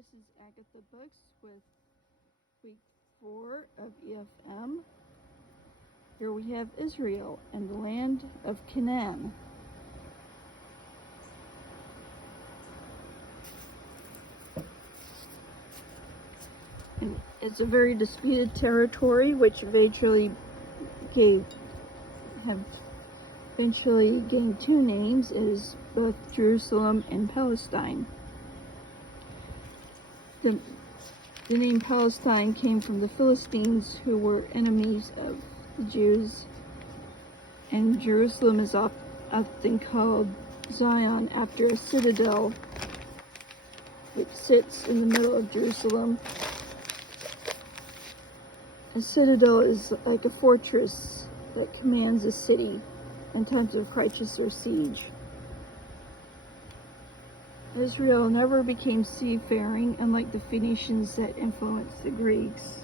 This is Agatha Books with week 4 of EFM. Here we have Israel and the land of Canaan. And it's a very disputed territory, which eventually gained two names, is both Jerusalem and Palestine. The name Palestine came from the Philistines, who were enemies of the Jews, and Jerusalem is often called Zion after a citadel which sits in the middle of Jerusalem. A citadel is like a fortress that commands a city in times of crisis or siege. Israel never became seafaring, unlike the Phoenicians that influenced the Greeks.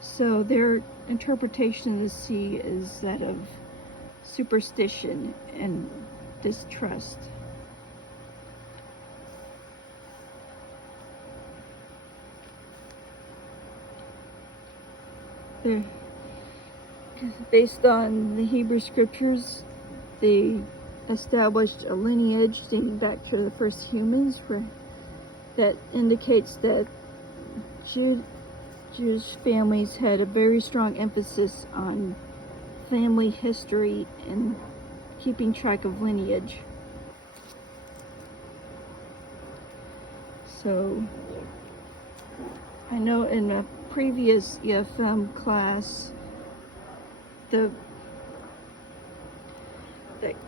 So their interpretation of the sea is that of superstition and distrust. They're based on the Hebrew scriptures. They established a lineage dating back to the first humans that indicates that Jewish families had a very strong emphasis on family history and keeping track of lineage. So I know in a previous EFM class the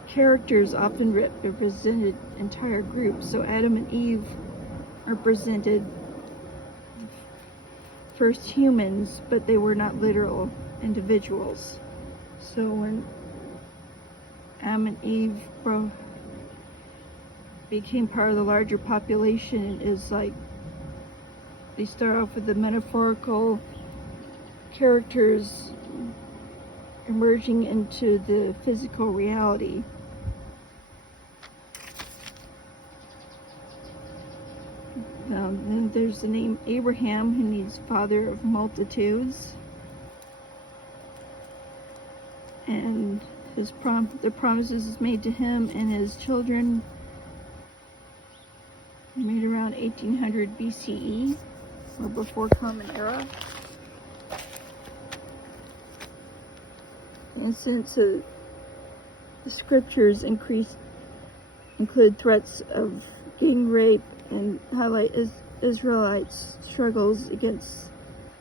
characters often represented entire groups. So Adam and Eve represented first humans, but they were not literal individuals. So when Adam and Eve became part of the larger population, is like they start off with the metaphorical characters emerging into the physical reality. Then there's the name Abraham, who means father of multitudes, and the promises made to him and his children were made around 1800 BCE, or before Common Era. And since the scriptures include threats of gang rape and highlight Israelites' struggles against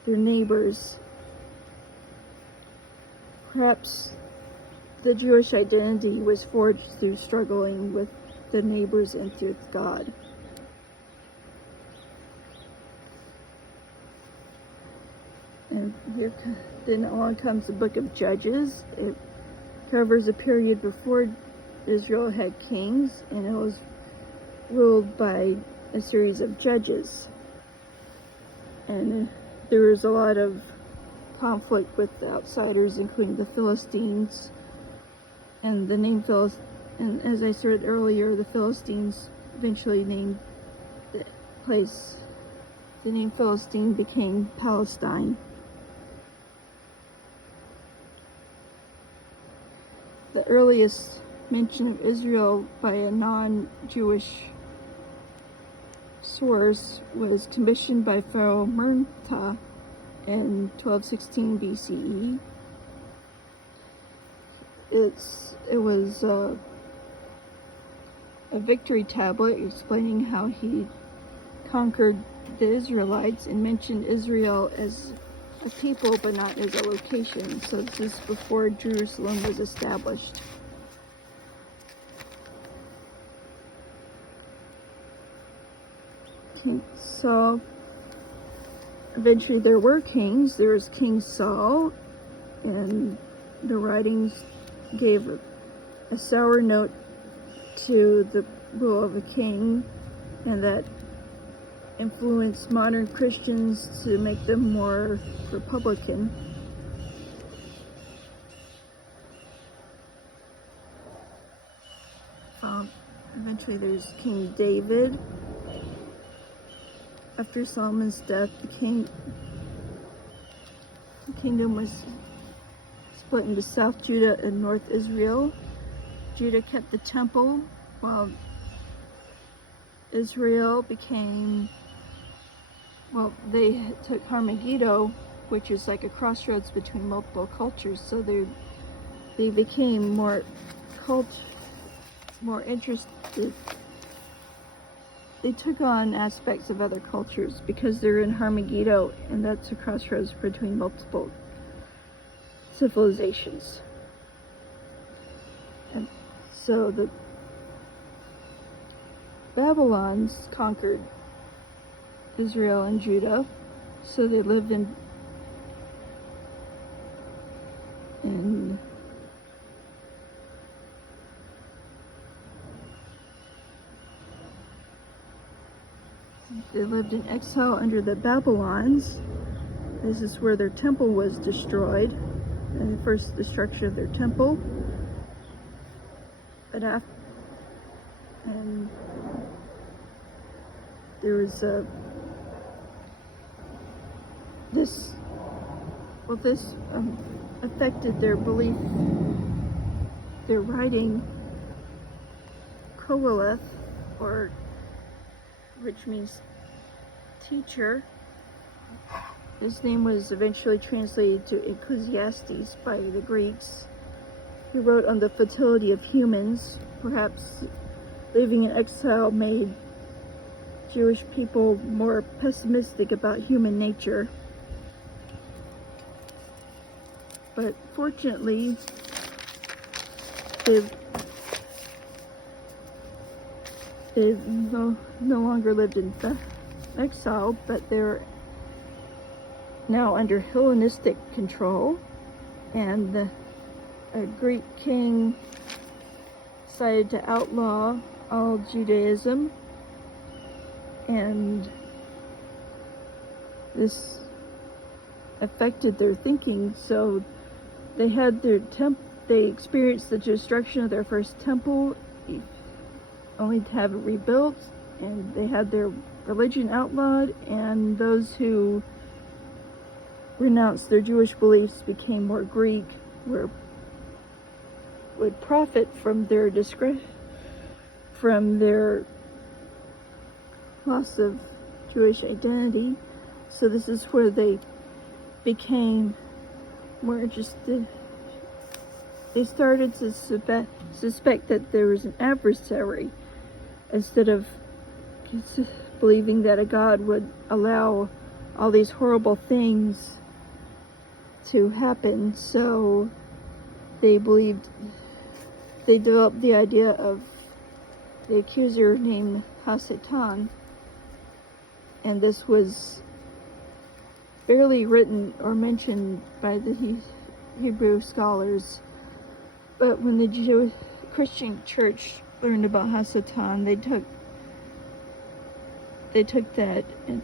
their neighbors, perhaps the Jewish identity was forged through struggling with the neighbors and through God. And then along comes the book of Judges. It covers a period before Israel had kings, and it was ruled by a series of judges. And there was a lot of conflict with the outsiders, including the Philistines. And the name and as I said earlier, the Philistines eventually named the place. The name Philistine became Palestine. The earliest mention of Israel by a non-Jewish source was commissioned by Pharaoh Merneptah in 1216 BCE. It was a victory tablet explaining how he conquered the Israelites, and mentioned Israel as a people but not as a location. So this is before Jerusalem was established. King Saul, eventually there were kings. There was King Saul, and the writings gave a sour note to the rule of a king, and that influenced modern Christians to make them more Republican. Eventually there's King David, after Solomon's death, the kingdom was split into South Judah and North Israel. Judah kept the temple, while Israel they took Megiddo, which is like a crossroads between multiple cultures, so they became more interested. They took on aspects of other cultures because they're in Megiddo, and that's a crossroads between multiple civilizations. And so the Babylons conquered Israel and Judah, so they lived in exile under the Babylons. This is where their temple was destroyed, and the first destruction of their temple. But there was this affected their belief. Their writing, Koheleth, which means teacher. His name was eventually translated to Ecclesiastes by the Greeks. He wrote on the futility of humans. Perhaps living in exile made Jewish people more pessimistic about human nature. But fortunately, they've no longer lived in exile, but they're now under Hellenistic control, and a Greek king decided to outlaw all Judaism, and this affected their thinking. So they had they experienced the destruction of their first temple, only to have it rebuilt, and they had their religion outlawed, and those who renounced their Jewish beliefs became more Greek, would profit from their loss of Jewish identity. So this is where they became more interested. They started to suspect that there was an adversary, instead of believing that a God would allow all these horrible things to happen. So they developed the idea of the accuser named Hasatan, and this was barely written or mentioned by the Hebrew scholars. But when the Christian church learned about Hasatan, they took that, and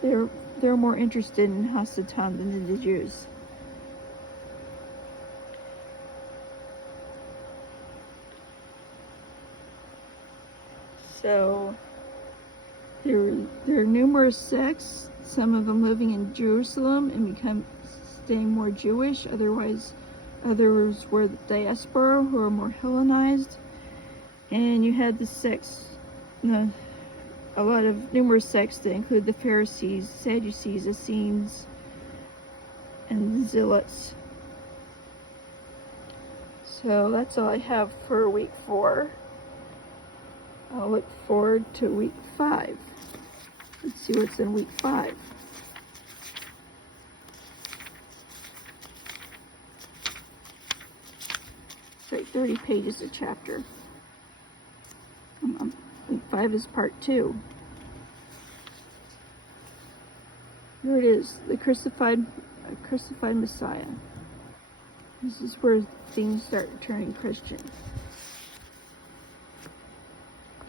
they're more interested in Hasatan than the Jews. So there are numerous sects, some of them living in Jerusalem and staying more Jewish. Others were the diaspora, who are more Hellenized. And you had the sects, numerous sects that include the Pharisees, Sadducees, Essenes, and the Zealots. So that's all I have for week 4. I'll look forward to week 5. Let's see what's in week 5. It's like 30 pages a chapter. Week 5 is part 2. Here it is, the crucified Messiah. This is where things start turning Christian.